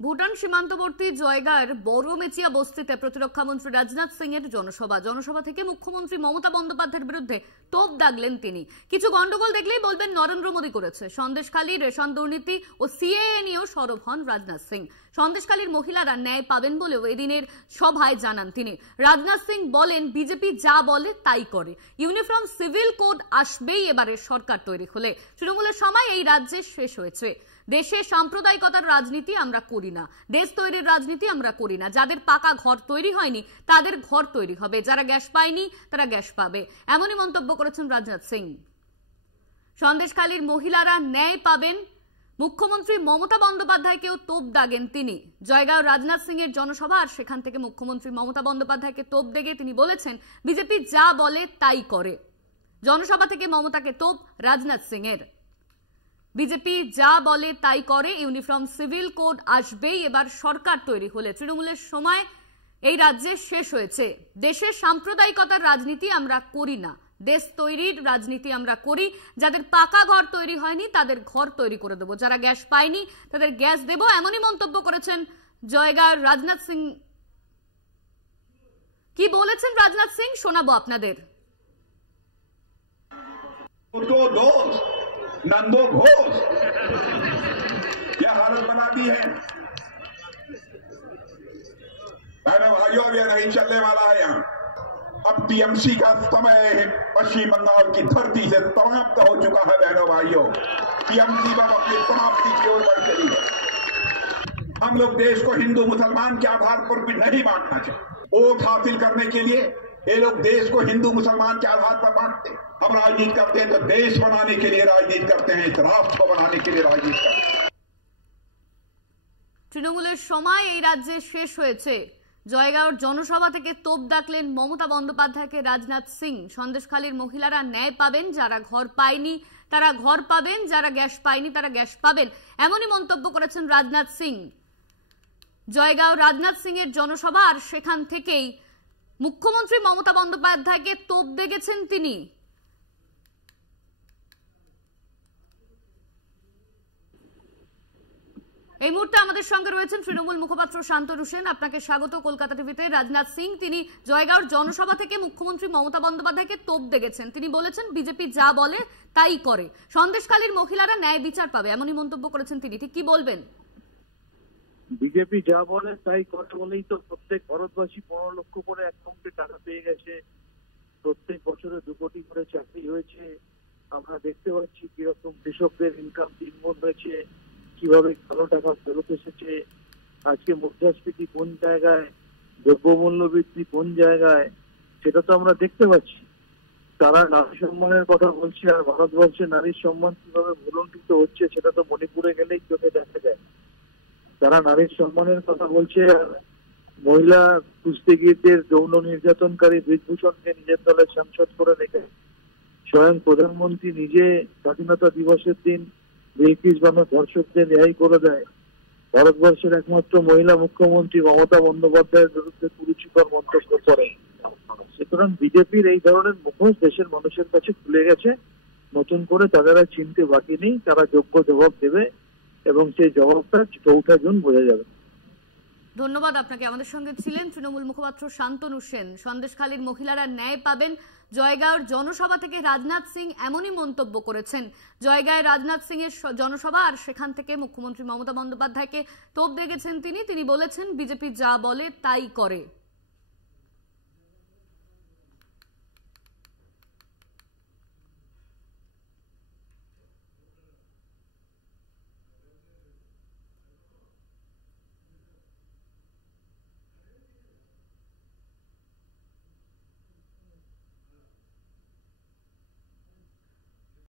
ভুটান সীমান্তবর্তী জয়গাঁর বড়মেচিয়া বস্তিতে প্রতিরক্ষা মন্ত্রী রাজনাথ সিং এর জনসভা থেকে মুখ্যমন্ত্রী মমতা বন্দ্যোপাধ্যায়ের বিরুদ্ধে তোপ দাগলেন তিনি। কিছু গন্ডগোল দেখলেই বলবেন নরেন্দ্র মোদী করেছে। সন্দেশখালী রেশন দুর্নীতি ও সিএএ নিয়েও সরব হন রাজনাথ সিং। সন্দেশখালীর মহিলারা ন্যায় পাবেন বলেও এদিনের সভায় জানান তিনি। রাজনাথ সিং বলেন, বিজেপি যা বলে তাই করে। ইউনিফর্ম সিভিল কোড আসবেই এবারের সরকার তৈরি হলে। তৃণমূলের সময় এই রাজ্যে শেষ হয়েছে। দেশে সাম্প্রদায়িকতার রাজনীতি আমরা করি না, দেশ তৈরির রাজনীতি আমরা করি না। যাদের পাকা ঘর তৈরি হয়নি তাদের ঘর তৈরি হবে, যারা গ্যাস পায়নি তারা গ্যাস পাবে, এমনই মন্তব্য করেছেন রাজনাথ সিং। সন্দেশখালীর মহিলারা ন্যায় পাবেন, মুখ্যমন্ত্রী মমতা বন্দ্যোপাধ্যায়কেও তোপ দাগেন তিনি। জয়গাঁও রাজনাথ সিং এর জনসভা, আর সেখান থেকে মুখ্যমন্ত্রী মমতা বন্দ্যোপাধ্যায়কে তোপ দেগে তিনি বলেছেন, বিজেপি যা বলে তাই করে। জনসভা থেকে মমতাকে তোপ রাজনাথ সিং এর। বিজেপি যা বলে তাই করে, ইউনিফর্ম সিভিল কোড আসবেই এবার সরকার তৈরি হলে। তৃণমূলের সময় এই রাজ্যে শেষ হয়েছে। দেশের সাম্প্রদায়িকতার রাজনীতি আমরা করি না, দেশ তৈরির রাজনীতি আমরা করি। যাদের পাকা ঘর তৈরি হয়নি তাদের ঘর তৈরি করে দেব, যারা গ্যাস পায়নি তাদের গ্যাস দেব, এমনই মন্তব্য করেছেন জয়গাঁর রাজনাথ সিং। কি বলেছেন রাজনাথ সিং শোনাবো আপনাদের। नंदो घोष क्या हालत बना दी है। बहनों भाइयों, अब यह नहीं चलने वाला है। यहाँ अब टीएमसी का समय पश्चिम बंगाल की धरती से समाप्त हो चुका है। बहनों भाइयों, टीएमसी अब अपनी समाप्ति की ओर बढ़ चली है। हम लोग देश को हिंदू मुसलमान के आधार पर भी नहीं बांटना चाहिए। वोट हासिल करने के लिए ये लोग देश को हिंदू मुसलमान के आधार पर बांटते हैं। हम राजनीति करते हैं तो देश बनाने के लिए राजनीति करते हैं, इस राष्ट्र को बनाने के लिए राजनीति करते हैं। তৃণমূলের সময় এই রাজ্যে শেষ হয়েছে। জয়গাঁওর জনসভা থেকে তোপ দাগলেন মমতা বন্দ্যোপাধ্যায়কে রাজনাথ সিং। সন্দেশখালীর মহিলারা ন্যায় পাবেন, যারা ঘর পায়নি তারা ঘর পাবেন, যারা গ্যাস পায়নি তারা গ্যাস পাবেন, এমনই মন্তব্য করেছেন রাজনাথ সিং। জয়গাঁও রাজনাথ সিং এর জনসভা, আর সেখান থেকেই মুখ্যমন্ত্রী মমতা বন্দ্যোপাধ্যায়কে তোপ দেগেছেন তিনি। এই মুহূর্তে আমাদের সঙ্গে রয়েছেন তৃণমূল মুখপাত্র শান্তনু সেন। আপনাকে স্বাগত কলকাতা টিভিতে। রাজনাথ সিং তিনি জয়গাঁওর জনসভা থেকে মুখ্যমন্ত্রী মমতা বন্দ্যোপাধ্যায়কে তোপ দেগেছেন। তিনি বলেছেন, বিজেপি যা বলে তাই করে, সন্দেশখালীর মহিলারা ন্যায় বিচার পাবে, এমনই মন্তব্য করেছেন তিনি। ঠিক কি বলবেন? বিজেপি যা বলে তাই করে বলেই তো প্রত্যেক ভারতবাসী 15 লক্ষ করে অ্যাকাউন্টে টাকা পেয়ে গেছে। প্রত্যেক বছরে 2 কোটি করে চাকরি হয়েছে। আমরা দেখতে পাচ্ছি কিরকম কৃষকদের ইনকাম 3 গুণ হয়েছে, কিভাবে কালো টাকা ফেরত এসেছে। আজকে মুদ্রাস্ফীতি কোন জায়গায়, দ্রব্যমূল্য বৃদ্ধি কোন জায়গায়, সেটা তো আমরা দেখতে পাচ্ছি। তারা নারী সম্মানের কথা বলছে, আর ভারতবর্ষে নারীর সম্মান কিভাবে ভুলুণ্ঠিত হচ্ছে সেটা তো মণিপুরে গেলেই চোখে দেখা যায়। তারা নারীর সম্মানের কথা বলছে, আর মহিলা কুস্তিগীরদের যৌন নির্যাতনকারী বৃজভূষণকে নিজের দলের সাংসদ করে রেখে স্বয়ং প্রধানমন্ত্রী নিজে স্বাধীনতা দিবসের দিন বিলকিস বানো ধর্ষকদের রেহাই করে দেয়। ভারতবর্ষের একমাত্র মহিলা মুখ্যমন্ত্রী মমতা বন্দ্যোপাধ্যায়ের বিরুদ্ধে কুরুচিকর মন্তব্য করেন। সুতরাং বিজেপির এই ধরনের মুখোশ দেশের মানুষের কাছে খুলে গেছে। নতুন করে তাদের চিনতে বাকি নেই, তারা যোগ্য জবাব দেবে এবং সেই জবাবটা 4 জুন বোঝা যাবে। ধন্যবাদ আপনাকে। আমাদের সঙ্গে ছিলেন তৃণমূল মুখপাত্র শান্তনু সেন। সন্দেশখালীর মহিলারা ন্যায় পাবেন, জয়গাঁওর জনসভা থেকে রাজনাথ সিং এমনই মন্তব্য করেছেন। জয়গাঁয় রাজনাথ সিং এর জনসভা, আর সেখান থেকে মুখ্যমন্ত্রী মমতা বন্দ্যোপাধ্যায়কে তোপ দেগেছেন তিনি। তিনি বলেছেন, বিজেপি যা বলে তাই করে।